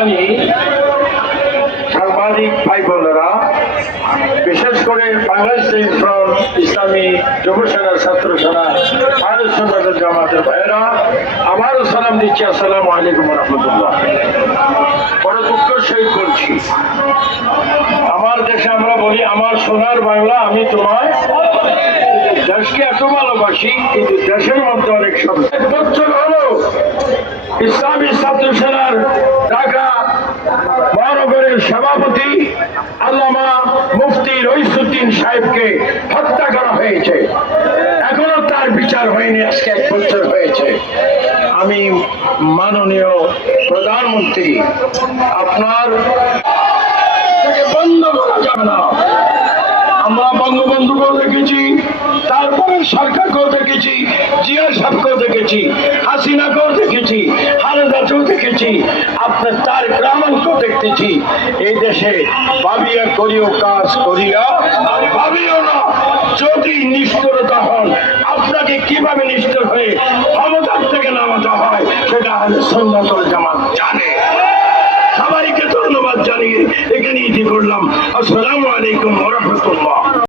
সম্মানী সাংবাদিক ভাই বোনেরা, বিশেষ করে বাংলাদেশ ফ্রন্ট, ইসলামী যুব সেনা, ছাত্র সেনা, আহলে সুন্নাত ওয়াল জামাতের ভাইয়েরা, আমারও সালাম দিচ্ছি। আসসালামু আলাইকুম ওয়া রাহমাতুল্লাহ। বড় দুঃখের সহিত বলছি, আমার দেশে আমরা বলি আমার সোনার বাংলা, আমি তোমায় দেশকে এত ভালোবাসি, কিন্তু দেশের মধ্যে অনেক সমস্যা। 1 বছর হলো ইসলামী ছাত্র সেনার ঢাকা মহানগরের সভাপতি আল্লামা মুফতি রইসুদ্দিন সাহেবকে হত্যা করা হয়েছে, এখনো তার বিচার হয়নি। আজকে 1 বছর হয়েছে। আমি মাননীয় প্রধানমন্ত্রী, আপনার থেকে বন্ধ করা যাবে না। আমরা বঙ্গবন্ধুকেও দেখেছি, তারপরে সরকারকেও দেখেছি, জিয়া সাহেবকেও দেখেছি, হাসিনাকেও দেখেছি, খালেদাকেও দেখেছি, আপনার তারেক রহমানকেও দেখতেছি। এই দেশে ভাবিয়া করিও কাজ করিয়া ভাবিও না। যদি নিষ্ঠুরতা হন, আপনাকে কিভাবে নিষ্ঠুর হয়ে ক্ষমতার থেকে নামাতে হয় সেটা আহলে সুন্নাত ওয়াল জামাত জানে। সবাইকে ধন্যবাদ জানিয়ে এখানে ইতি করলাম। আসসালামু আলাইকুম ওয়া রাহমাতুল্লাহ।